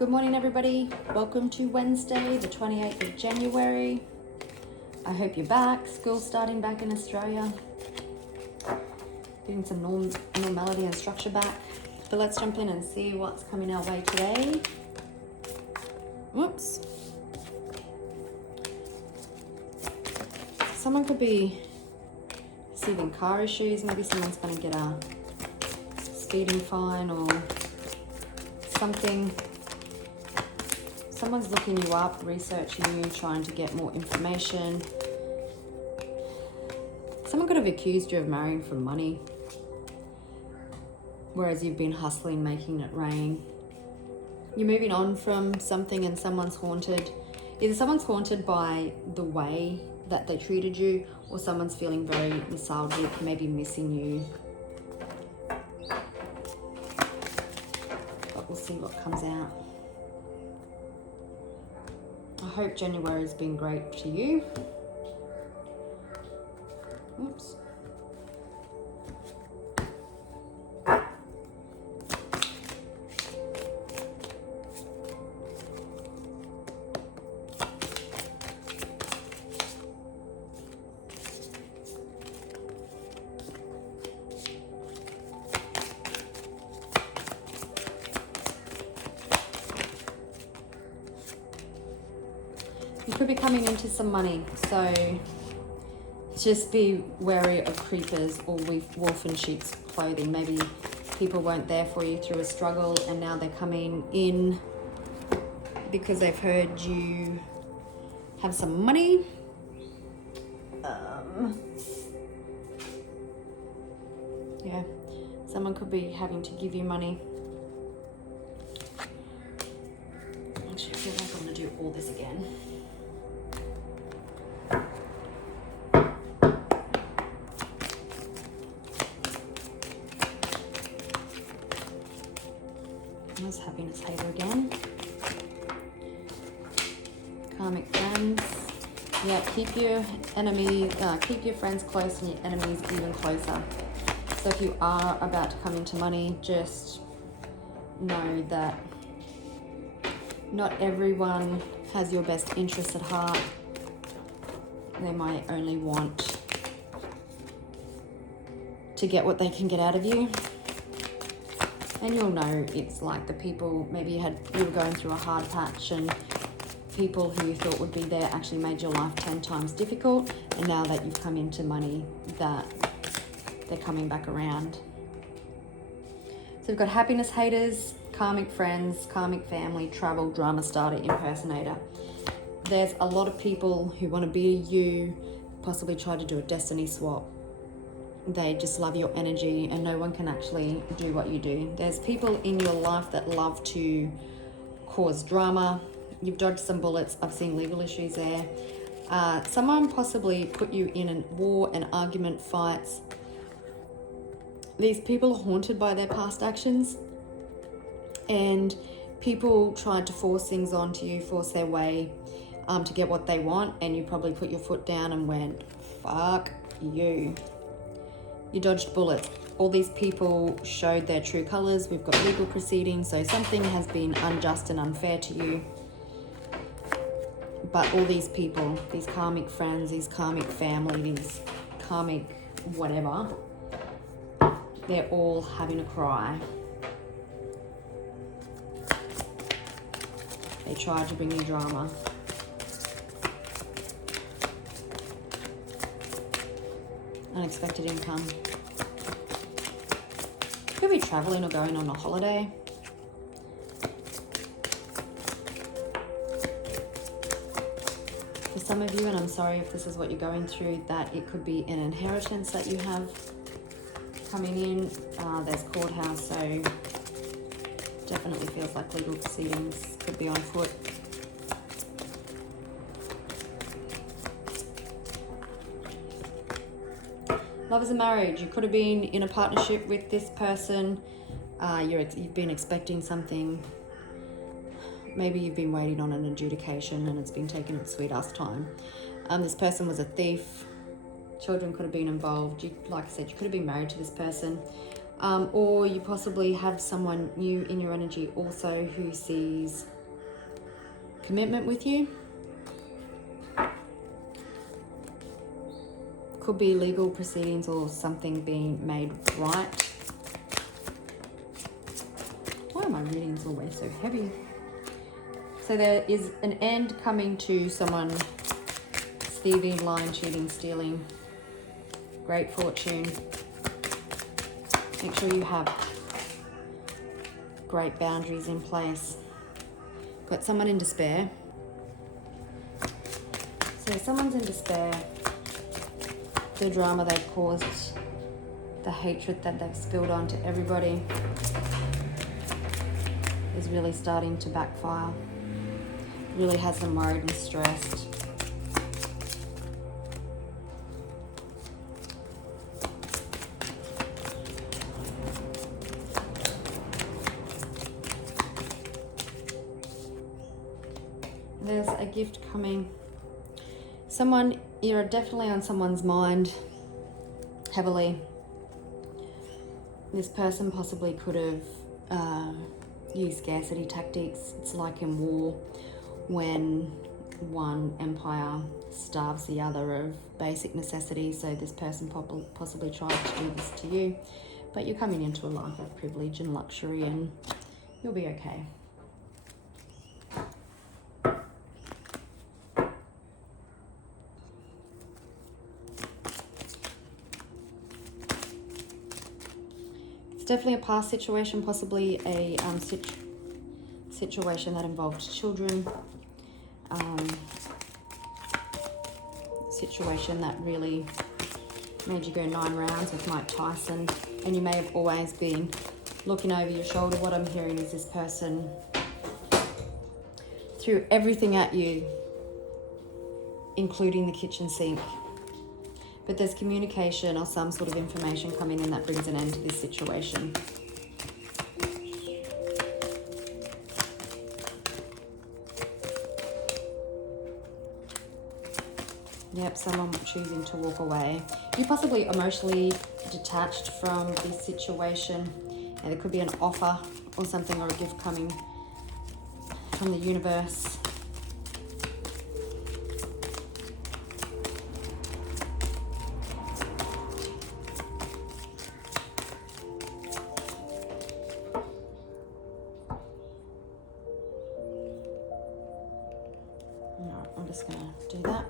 Good morning, everybody. Welcome to Wednesday, the 28th of January. I hope you're back. School's starting back in Australia. Getting some normality and structure back. But let's jump in and see what's coming our way today. Whoops. Someone could be receiving car issues. Maybe someone's going to get a speeding fine or something. Someone's looking you up, researching you, trying to get more information. Someone could have accused you of marrying for money, whereas you've been hustling, making it rain. You're moving on from something and someone's haunted. Either someone's haunted by the way that they treated you, or someone's feeling very nostalgic, maybe missing you. But we'll see what comes out. I hope January's been great to you. Oops. You could be coming into some money, so just be wary of creepers or wolf in sheep's clothing. Maybe people weren't there for you through a struggle and now they're coming in because they've heard you have some money. Yeah, someone could be having to give you money. Actually, I feel like I'm going to do all this again. There's happiness hater again. Karmic friends. Yeah, keep your friends close and your enemies even closer. So if you are about to come into money, just know that not everyone has your best interest at heart. They might only want to get what they can get out of you. And you'll know it's like the people, maybe you were going through a hard patch and people who you thought would be there actually made your life 10 times difficult. And now that you've come into money, that they're coming back around. So we've got happiness haters, karmic friends, karmic family, travel, drama starter, impersonator. There's a lot of people who want to be you, possibly try to do a destiny swap. They just love your energy and no one can actually do what you do. There's people in your life that love to cause drama. You've dodged some bullets. I've seen legal issues there. Someone possibly put you in a war, an argument, fights. These people are haunted by their past actions and people tried to force things onto you, force their way to get what they want, and you probably put your foot down and went, fuck you. You dodged bullets. All these people showed their true colors. We've got legal proceedings, so something has been unjust and unfair to you. But all these people, these karmic friends, these karmic family, these karmic whatever, they're all having a cry. They tried to bring you drama. Unexpected income. Could be traveling or going on a holiday. For some of you, and I'm sorry if this is what you're going through, that it could be an inheritance that you have coming in. There's courthouse, so definitely feels like legal proceedings could be on foot. Love is a marriage. You could have been in a partnership with this person. You've been expecting something. Maybe you've been waiting on an adjudication and it's been taking its sweet ass time. This person was a thief. Children could have been involved. Like I said, you could have been married to this person. Or you possibly have someone new in your energy also who sees commitment with you. Could be legal proceedings or something being made right. Why are my readings always so heavy? So there is an end coming to someone thieving, lying, cheating, stealing. Great fortune. Make sure you have great boundaries in place. Got someone in despair. So someone's in despair. The drama they've caused, the hatred that they've spilled onto everybody is really starting to backfire. Really has them worried and stressed. There's a gift coming. You're definitely on someone's mind heavily. This person possibly could have used scarcity tactics. It's like in war when one empire starves the other of basic necessities. So this person possibly tried to do this to you, but you're coming into a life of privilege and luxury and you'll be okay. Definitely a past situation, possibly a situation that involved children, situation that really made you go 9 rounds with Mike Tyson, and you may have always been looking over your shoulder. What I'm hearing is this person threw everything at you, including the kitchen sink. But there's communication or some sort of information coming in that brings an end to this situation. Yep, someone choosing to walk away. You're possibly emotionally detached from this situation. And there could be an offer or something or a gift coming from the universe. I'm just going to do that.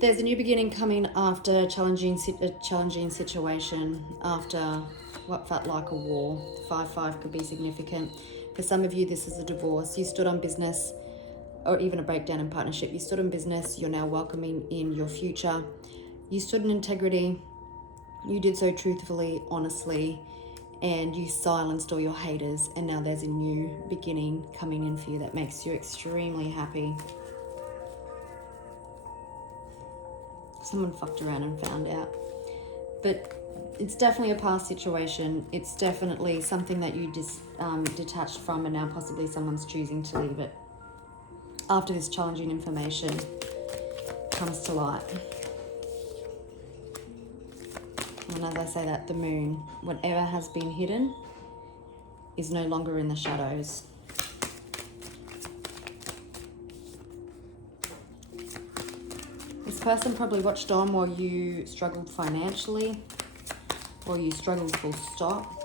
There's a new beginning coming after a challenging situation, after what felt like a war. 5-5 could be significant. For some of you, this is a divorce. You stood on business, or even a breakdown in partnership. You stood on business. You're now welcoming in your future. You stood in integrity. You did so truthfully, honestly, and you silenced all your haters. And now there's a new beginning coming in for you that makes you extremely happy. Someone fucked around and found out. But it's definitely a past situation. It's definitely something that you just detached from, and now possibly someone's choosing to leave it after this challenging information comes to light. And as I say that, the moon, whatever has been hidden is no longer in the shadows. This person probably watched on while you struggled financially, or you struggled full stop.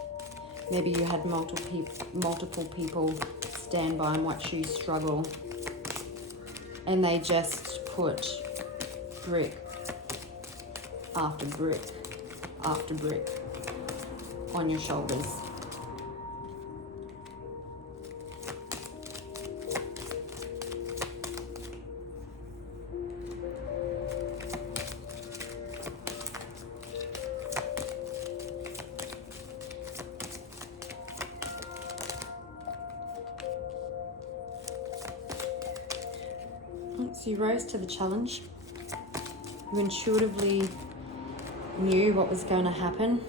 Maybe you had multiple people stand by and watch you struggle, and they just put brick after brick after brick on your shoulders. So you rose to the challenge. You intuitively knew what was going to happen.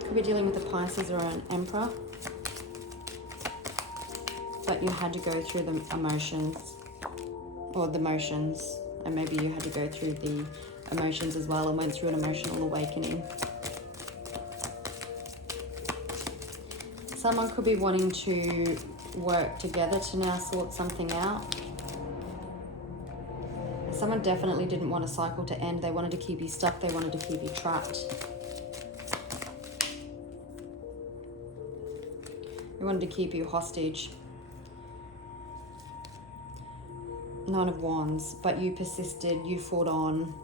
Could be dealing with a Pisces or an Emperor. But you had to go through the emotions, or the motions, and maybe you had to go through the emotions as well and went through an emotional awakening. Someone could be wanting to work together to now sort something out. Someone definitely didn't want a cycle to end. They wanted to keep you stuck. They wanted to keep you trapped. They wanted to keep you hostage. Nine of Wands, but you persisted, you fought on.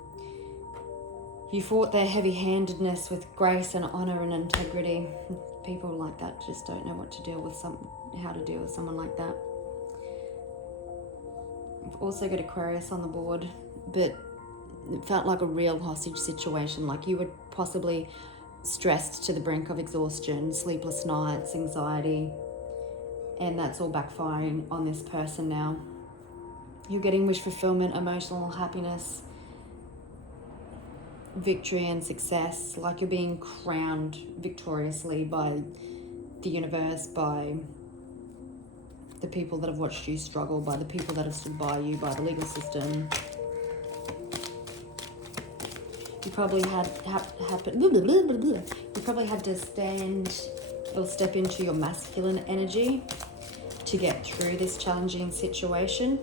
You fought their heavy-handedness with grace and honor and integrity. People like that just don't know what to deal with how to deal with someone like that. I've also got Aquarius on the board, but it felt like a real hostage situation. Like you were possibly stressed to the brink of exhaustion, sleepless nights, anxiety, and that's all backfiring on this person now. You're getting wish fulfillment, emotional happiness, victory and success. Like you're being crowned victoriously by the universe, by the people that have watched you struggle, by the people that have stood by you, by the legal system. You probably had to stand or step into your masculine energy to get through this challenging situation.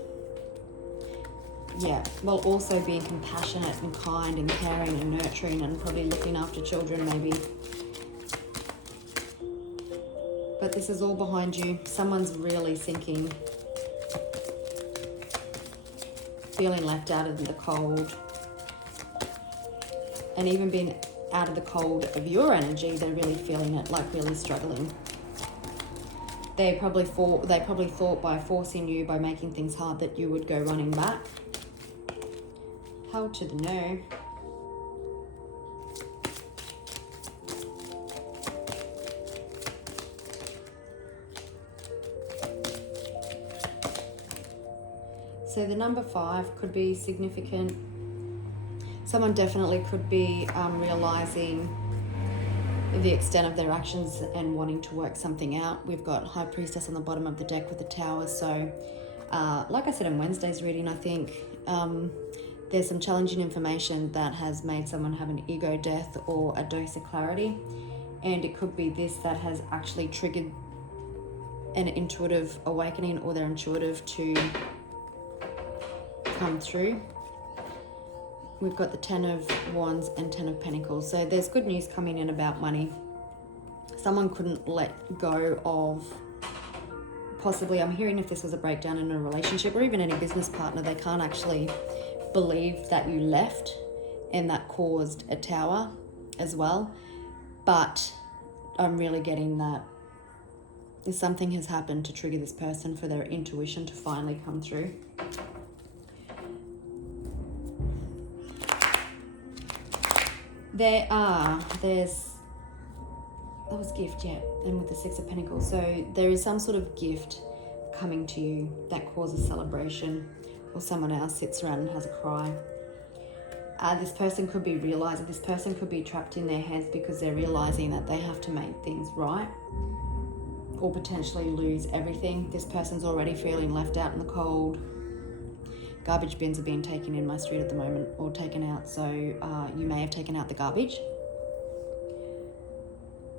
Yeah, while also being compassionate and kind and caring and nurturing and probably looking after children maybe. But this is all behind you. Someone's really sinking, feeling left out of the cold. And even being out of the cold of your energy, they're really feeling it, like really struggling. They probably thought by forcing you, by making things hard, that you would go running back. Hell to the no. So the number 5 could be significant. Someone definitely could be realizing the extent of their actions and wanting to work something out. We've got High Priestess on the bottom of the deck with the Tower. So like I said in Wednesday's reading, I think there's some challenging information that has made someone have an ego death or a dose of clarity. And it could be this that has actually triggered an intuitive awakening, or their intuitive to come through. We've got the 10 of Wands and 10 of Pentacles. So there's good news coming in about money. Someone couldn't let go of, possibly, I'm hearing if this was a breakdown in a relationship or even any business partner, they can't actually believe that you left, and that caused a Tower as well. But I'm really getting that something has happened to trigger this person for their intuition to finally come through. That was gift, yeah, and with the 6 of Pentacles. So there is some sort of gift coming to you that causes celebration, or someone else sits around and has a cry. This person could be realizing, this person could be trapped in their heads because they're realizing that they have to make things right, or potentially lose everything. This person's already feeling left out in the cold. Garbage bins are being taken in my street at the moment, or taken out, so you may have taken out the garbage.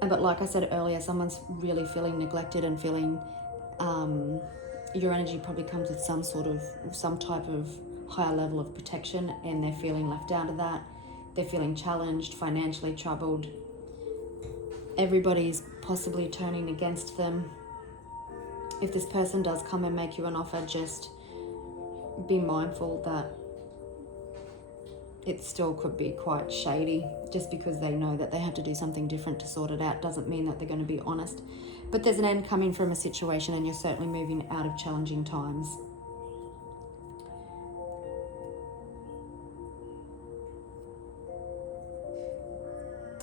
But like I said earlier, someone's really feeling neglected and feeling your energy probably comes with some type of higher level of protection, and they're feeling left out of that. They're feeling challenged, financially troubled. Everybody's possibly turning against them. If this person does come and make you an offer, just be mindful that it still could be quite shady. Just because they know that they have to do something different to sort it out doesn't mean that they're going to be honest. But there's an end coming from a situation, and you're certainly moving out of challenging times.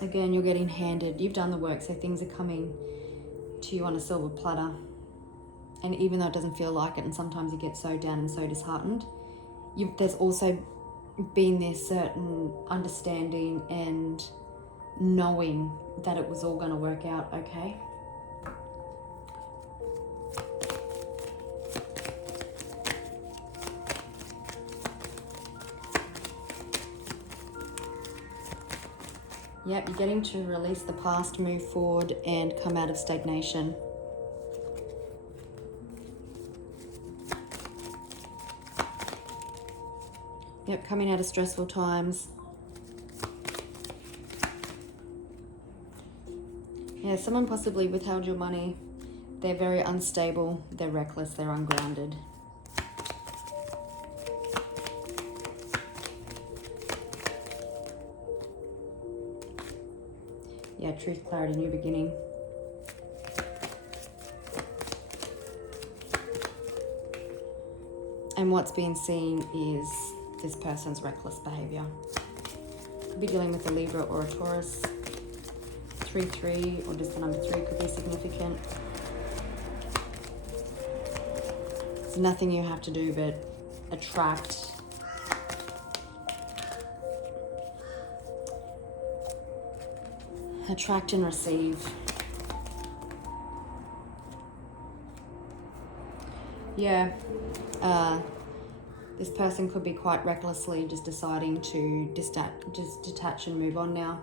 Again, you're getting handed. You've done the work, so things are coming to you on a silver platter. And even though it doesn't feel like it, and sometimes you get so down and so disheartened, there's also been this certain understanding and knowing that it was all going to work out okay. Yep, you're getting to release the past, move forward, and come out of stagnation. Yep, coming out of stressful times. Yeah, someone possibly withheld your money. They're very unstable, they're reckless, they're ungrounded. Yeah, truth, clarity, new beginning. And what's being seen is this person's reckless behavior. Could be dealing with a Libra or a Taurus. 3-3 or just the number 3 could be significant. There's nothing you have to do but attract. Attract and receive. Yeah. This person could be quite recklessly just deciding to just detach and move on now.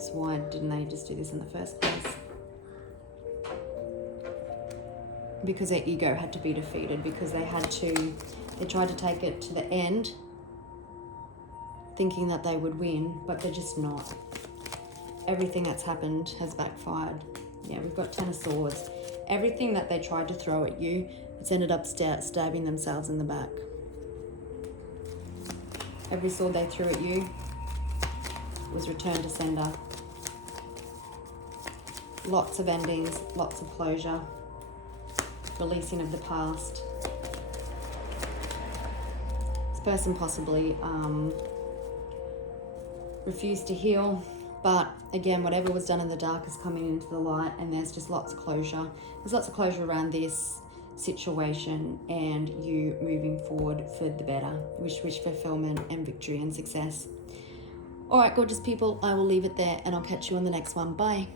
So why didn't they just do this in the first place? Because their ego had to be defeated, because they tried to take it to the end thinking that they would win, but they're just not. Everything that's happened has backfired. Yeah, we've got 10 of Swords. Everything that they tried to throw at you, it's ended up stabbing themselves in the back. Every sword they threw at you was returned to sender. Lots of endings, lots of closure, releasing of the past. This person possibly refused to heal, but again, whatever was done in the dark is coming into the light, and there's just lots of closure. There's lots of closure around this situation and you moving forward for the better. Wish fulfillment and victory and success. All right, gorgeous people, I will leave it there and I'll catch you on the next one. Bye.